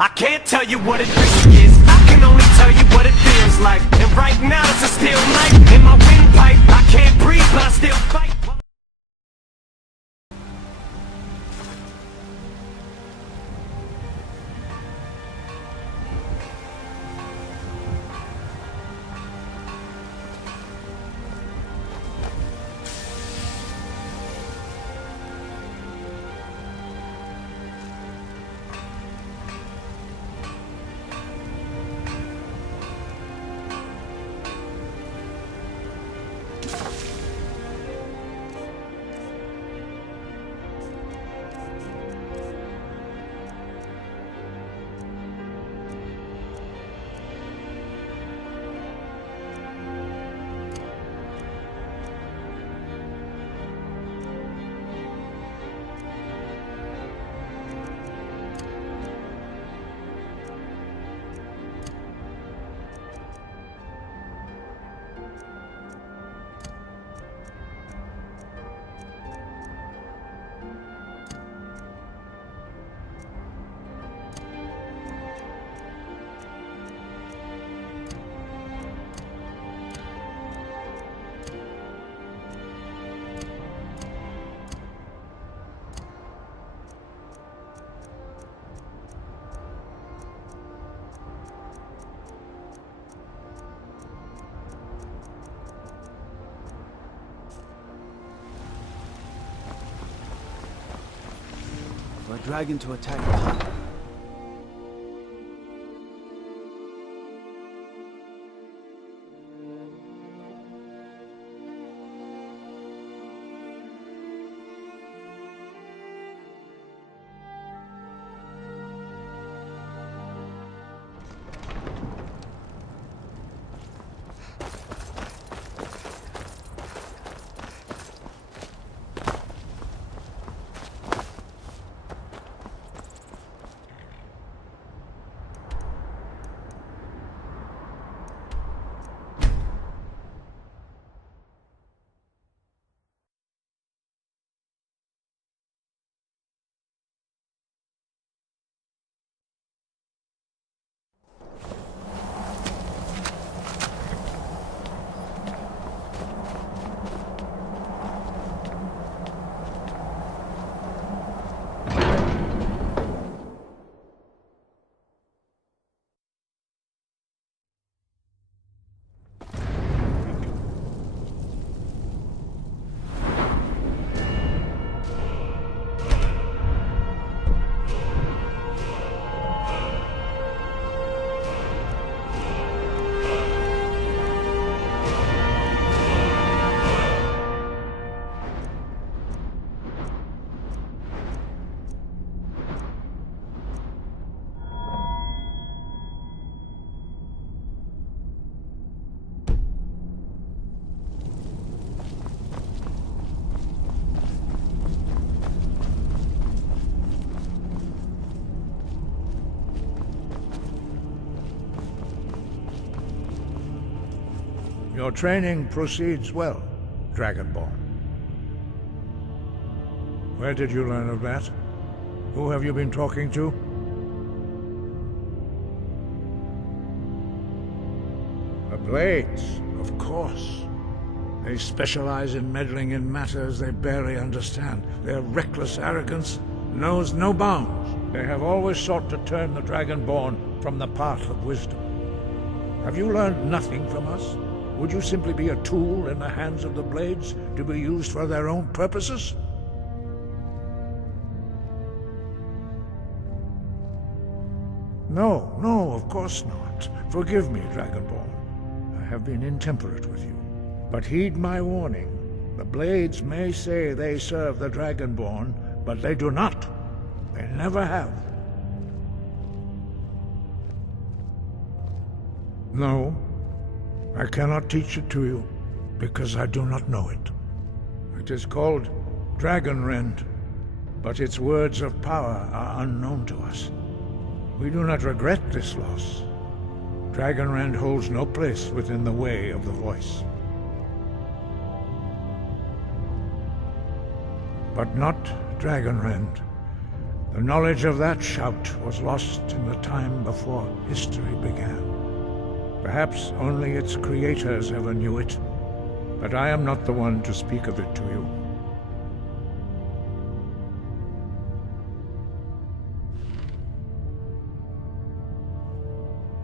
I can't tell you what it really is, I can only tell you what it feels like. And right now it's a steel knife in my windpipe. I can't breathe but I still fight. For a dragon to attack us. Your training proceeds well, Dragonborn. Where did you learn of that? Who have you been talking to? The Blades, of course. They specialize in meddling in matters they barely understand. Their reckless arrogance knows no bounds. They have always sought to turn the Dragonborn from the path of wisdom. Have you learned nothing from us? Would you simply be a tool in the hands of the Blades to be used for their own purposes? No, no, of course not. Forgive me, Dragonborn. I have been intemperate with you. But heed my warning. The Blades may say they serve the Dragonborn, but they do not. They never have. No, I cannot teach it to you, because I do not know it. It is called dragonrend, but its words of power are unknown to us. We do not regret this loss. Dragonrend holds no place within the way of the voice. But not Dragonrend. The knowledge of that shout was lost in the time before history began. Perhaps only its creators ever knew it, but I am not the one to speak of it to you.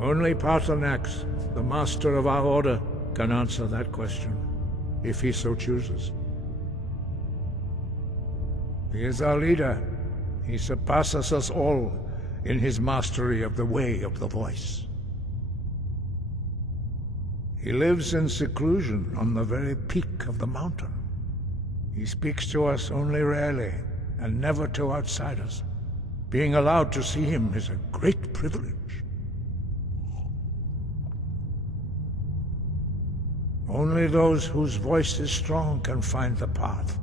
Only Paarthurax, the master of our order, can answer that question, if he so chooses. He is our leader. He surpasses us all in his mastery of the way of the voice. He lives in seclusion on the very peak of the mountain. He speaks to us only rarely, and never to outsiders. Being allowed to see him is a great privilege. Only those whose voice is strong can find the path.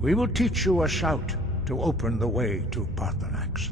We will teach you a shout to open the way to Paarthurax.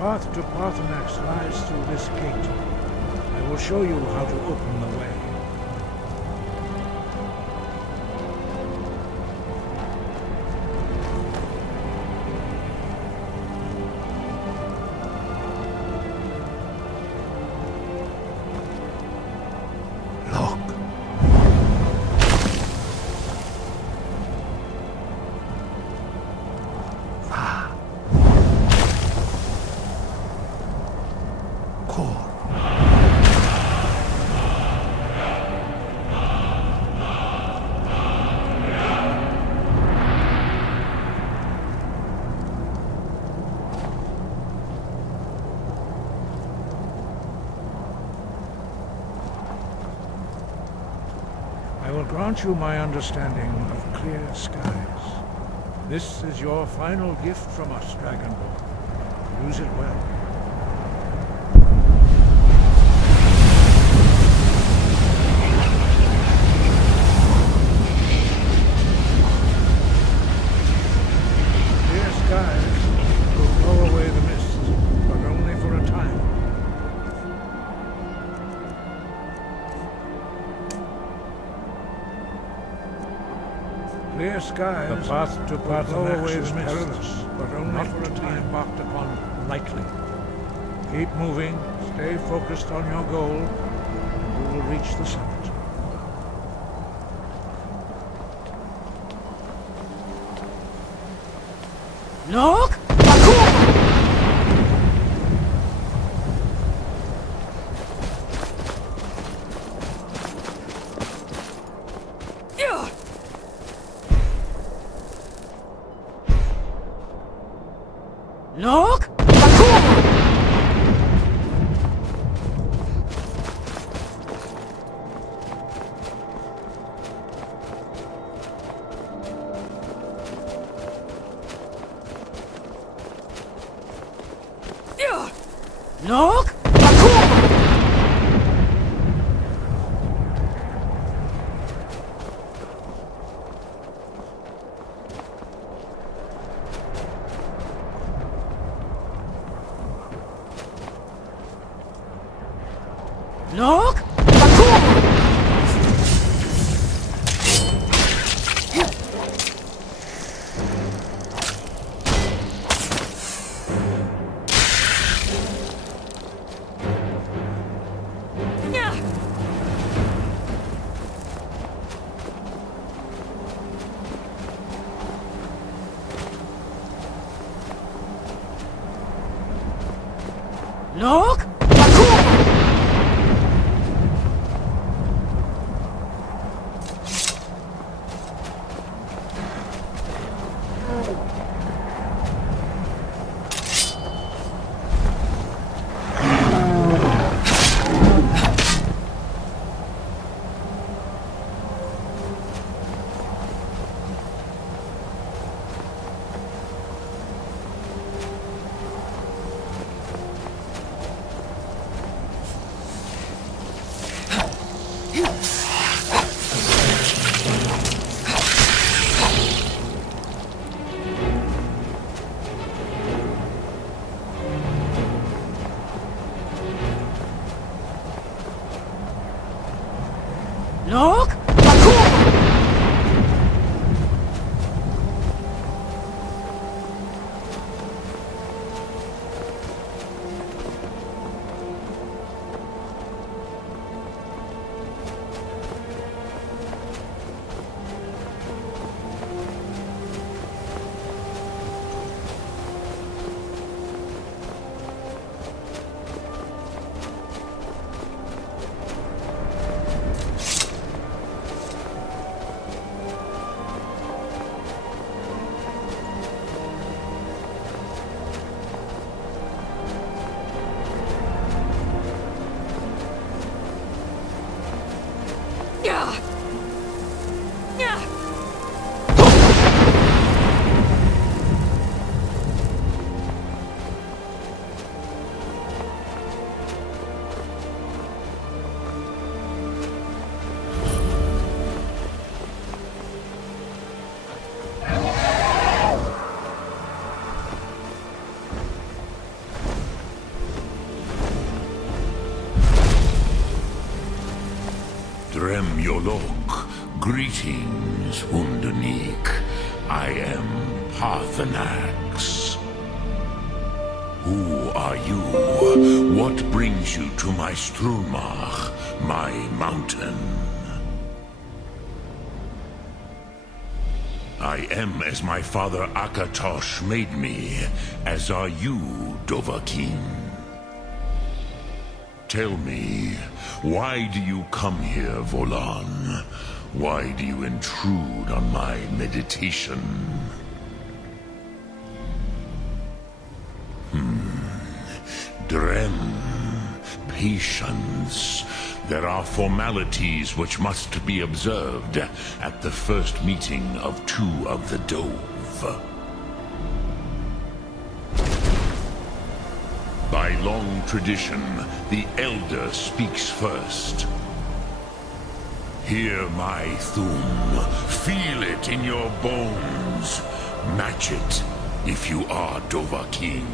The path to Paarthurax lies through this gate. I will show you how to open the way. Look. I will grant you my understanding of clear skies. This is your final gift from us, Dragonborn. Use it well. Clear skies will blow away the mist, but only for a time. Clear skies, the path to Paarthurax is perilous, but only for a time embarked upon lightly. Keep moving, stay focused on your goal, and you will reach the summit. Look! Look! Look! Parkour! Look! Parkour! Look! Parkour! Look! Parkour! Yeah. Yeah. Drem Yolok, greetings, Undunik. I am Paarthurax. Who are you? What brings you to my Strumach, my mountain? I am as my father Akatosh made me, as are you, Dovahkiin. Tell me, why do you come here, Volan? Why do you intrude on my meditation? Drem, patience. There are formalities which must be observed at the first meeting of two of the Dove. By long tradition, the Elder speaks first. Hear my thum. Feel it in your bones. Match it if you are Dovahkiin.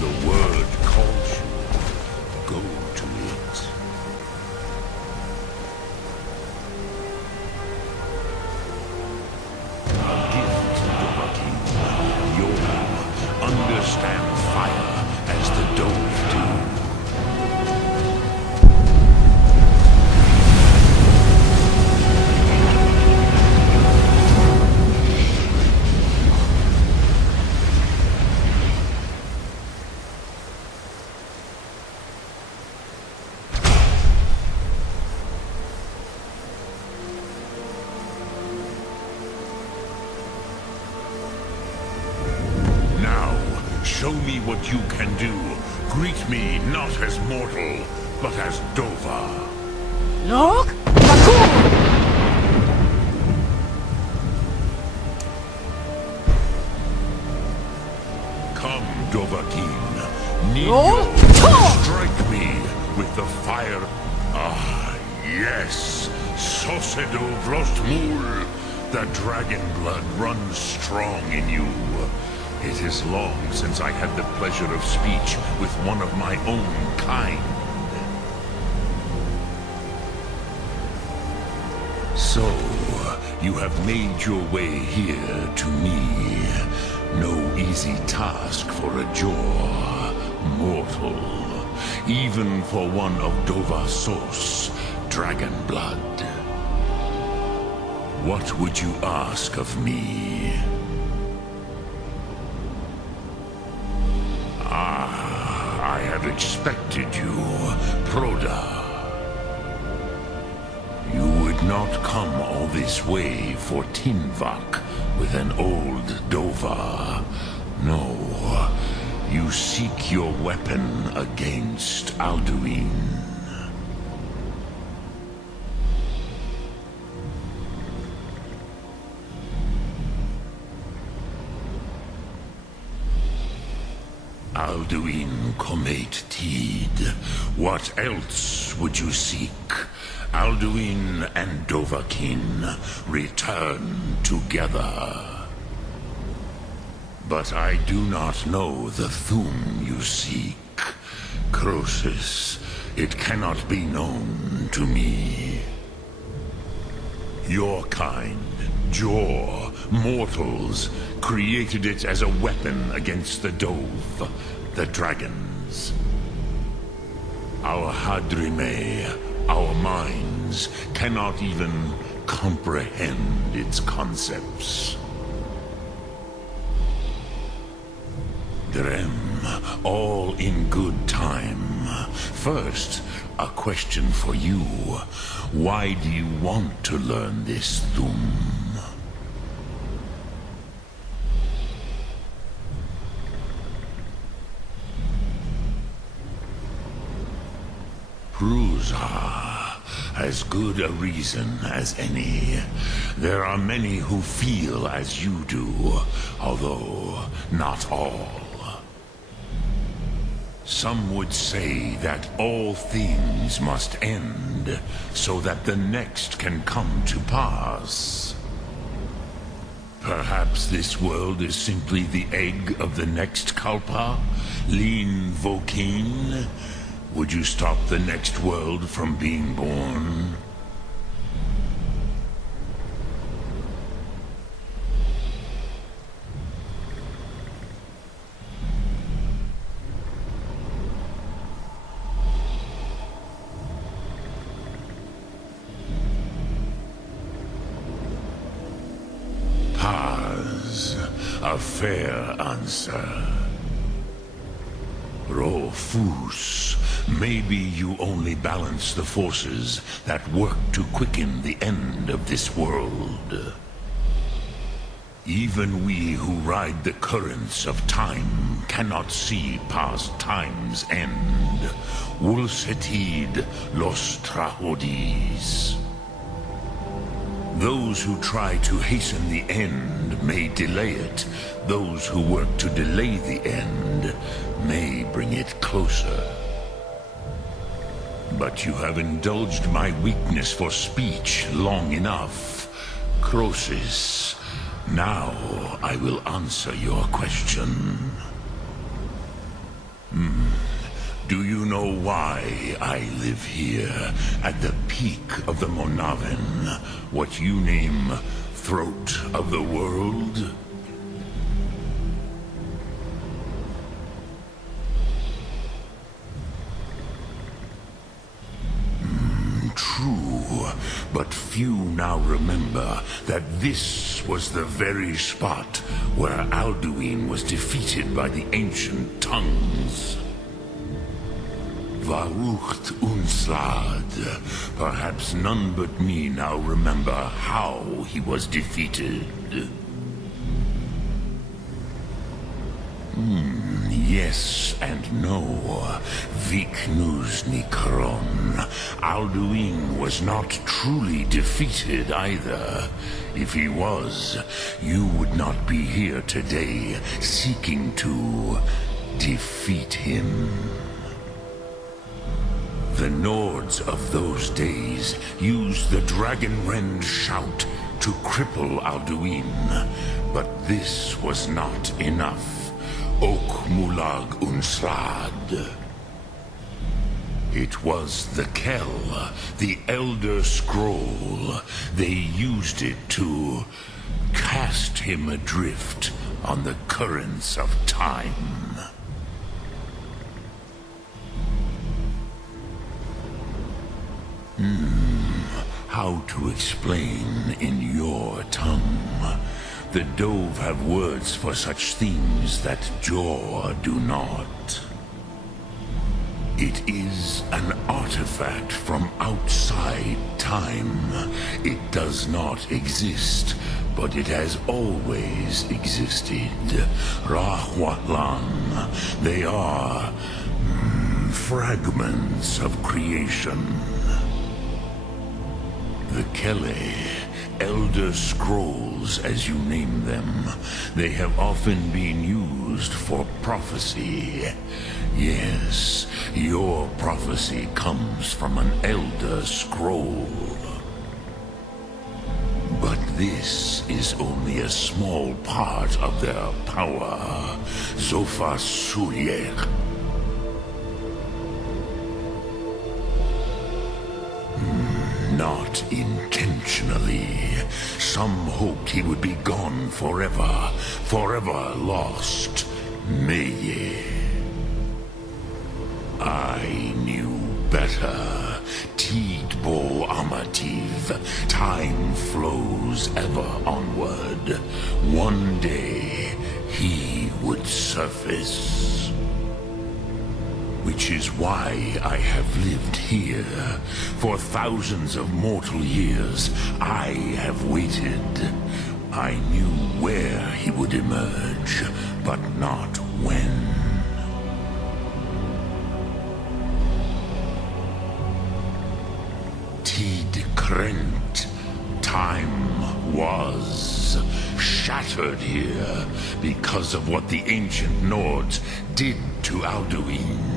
The word calls you. Go to it. Understand fire as the Dove do. Show me what you can do. Greet me not as mortal, but as Dova. Look! Parkour! Dovahkiin. No! Neo, strike me with the fire. Ah, yes. Sosedo Vrostmul. The dragon blood runs strong in you. It is long since I had the pleasure of speech with one of my own kind. So, you have made your way here to me. No easy task for a jaw, mortal. Even for one of Dovahsos, dragon blood. What would you ask of me? Ah, I have expected you, Proda. You would not come all this way for Tinvak with an old Dova. No, you seek your weapon against Alduin. Alduin Comate Tid. What else would you seek? Alduin and Dovahkiin return together. But I do not know the Thum you seek. Croesus, it cannot be known to me. Your kind, Jaw, mortals, created it as a weapon against the Dove, the dragons. Our Hadrime, our minds, cannot even comprehend its concepts. Drem, all in good time. First, a question for you. Why do you want to learn this Thum? Prusa, as good a reason as any. There are many who feel as you do, although not all. Some would say that all things must end, so that the next can come to pass. Perhaps this world is simply the egg of the next Kalpa, Lean Vokin. Would you stop the next world from being born? Paz, a fair answer. Rofus, maybe you only balance the forces that work to quicken the end of this world. Even we who ride the currents of time cannot see past time's end. Wulsetid los trahodis. Those who try to hasten the end may delay it. Those who work to delay the end may bring it closer. But you have indulged my weakness for speech long enough. Croesus, now I will answer your question. Do you know why I live here, at the peak of the Monaven, what you name Throat of the World? True, but few now remember that this was the very spot where Alduin was defeated by the ancient tongues. Varucht Unslad. Perhaps none but me now remember how he was defeated. Yes and no. Viknus Nikron. Alduin was not truly defeated either. If he was, you would not be here today seeking to defeat him. The Nords of those days used the dragonrend shout to cripple Alduin, but this was not enough. Ok Mulag Unslad. It was the Kell, the Elder Scroll. They used it to cast him adrift on the currents of time. How to explain in your tongue? The Dove have words for such things that Jor do not. It is an artifact from outside time. It does not exist, but it has always existed. Rahwatlan. They are fragments of creation. The Kele, Elder Scrolls as you name them, they have often been used for prophecy. Yes, your prophecy comes from an Elder Scroll. But this is only a small part of their power. Zofa Suryek. Not intentionally. Some hoped he would be gone forever, forever lost. Meye. I knew better. Tidbo Amativ. Time flows ever onward. One day, he would surface. Which is why I have lived here. For thousands of mortal years, I have waited. I knew where he would emerge, but not when. Tid Krent. Time was shattered here because of what the ancient Nords did to Alduin.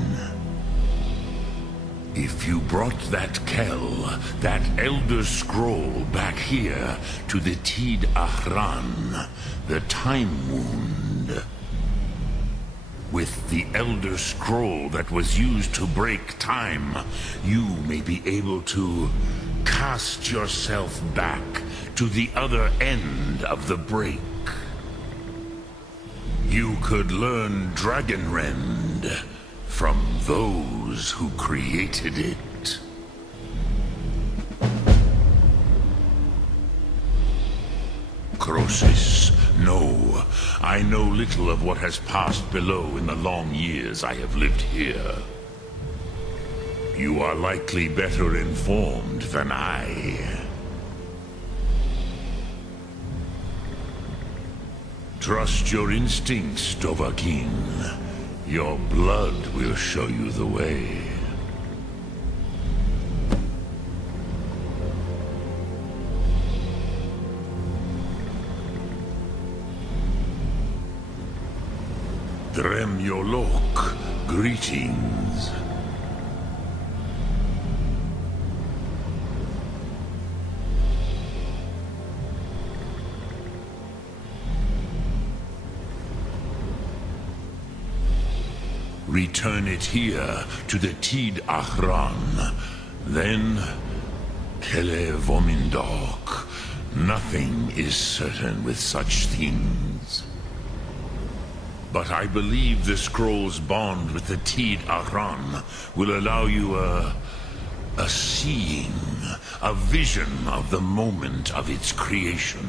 If you brought that Kell, that Elder Scroll back here to the Tid Ahran, the Time Wound, with the Elder Scroll that was used to break time, you may be able to cast yourself back to the other end of the break. You could learn dragonrend from those who created it. Croesus, no. I know little of what has passed below in the long years I have lived here. You are likely better informed than I. Trust your instincts, Dovahkiin. Your blood will show you the way. Dremyolok, greetings. Return it here to the Tid Ahran. Then, Kele Vomindok. Nothing is certain with such things. But I believe the scroll's bond with the Tid Ahran will allow you a seeing, a vision of the moment of its creation.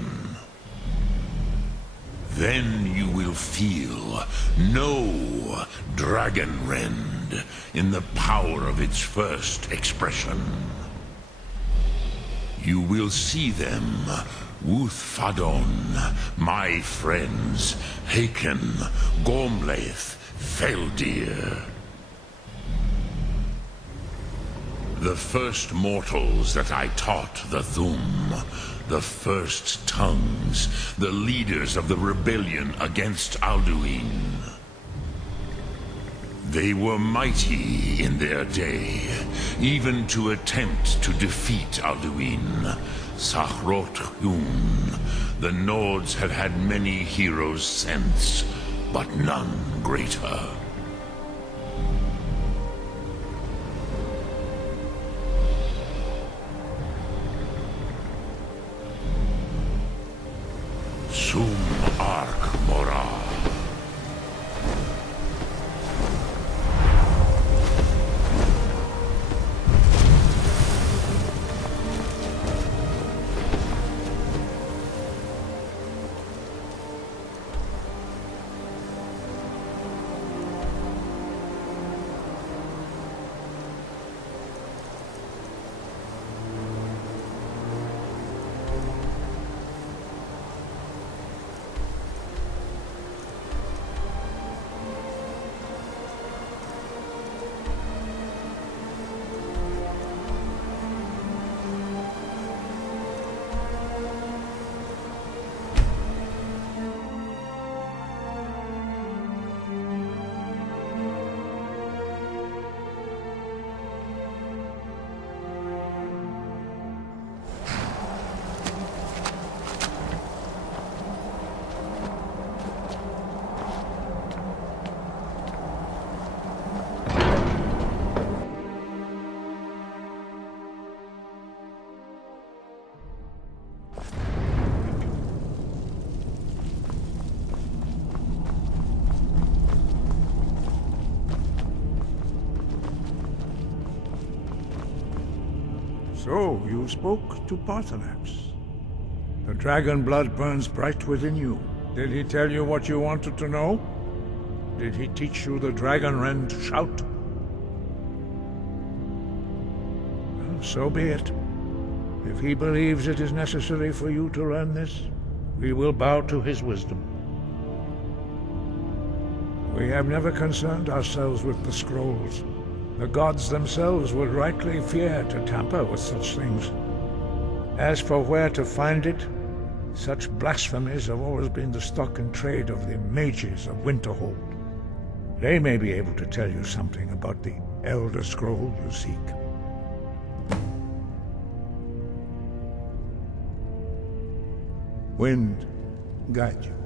Then you will feel, know dragonrend in the power of its first expression. You will see them, Wuthfadon, my friends, Haken, Gormlaith, Feldir. The first mortals that I taught the Thum, the first tongues, the leaders of the rebellion against Alduin. They were mighty in their day, even to attempt to defeat Alduin. Sahrot-Hun. The Nords had had many heroes since, but none greater. Sum Ark Mora. So, you spoke to Paarthurax. The dragon blood burns bright within you. Did he tell you what you wanted to know? Did he teach you the dragonrend shout? Well, so be it. If he believes it is necessary for you to learn this, we will bow to his wisdom. We have never concerned ourselves with the scrolls. The gods themselves would rightly fear to tamper with such things. As for where to find it, such blasphemies have always been the stock and trade of the mages of Winterhold. They may be able to tell you something about the Elder Scroll you seek. Wind, guide you.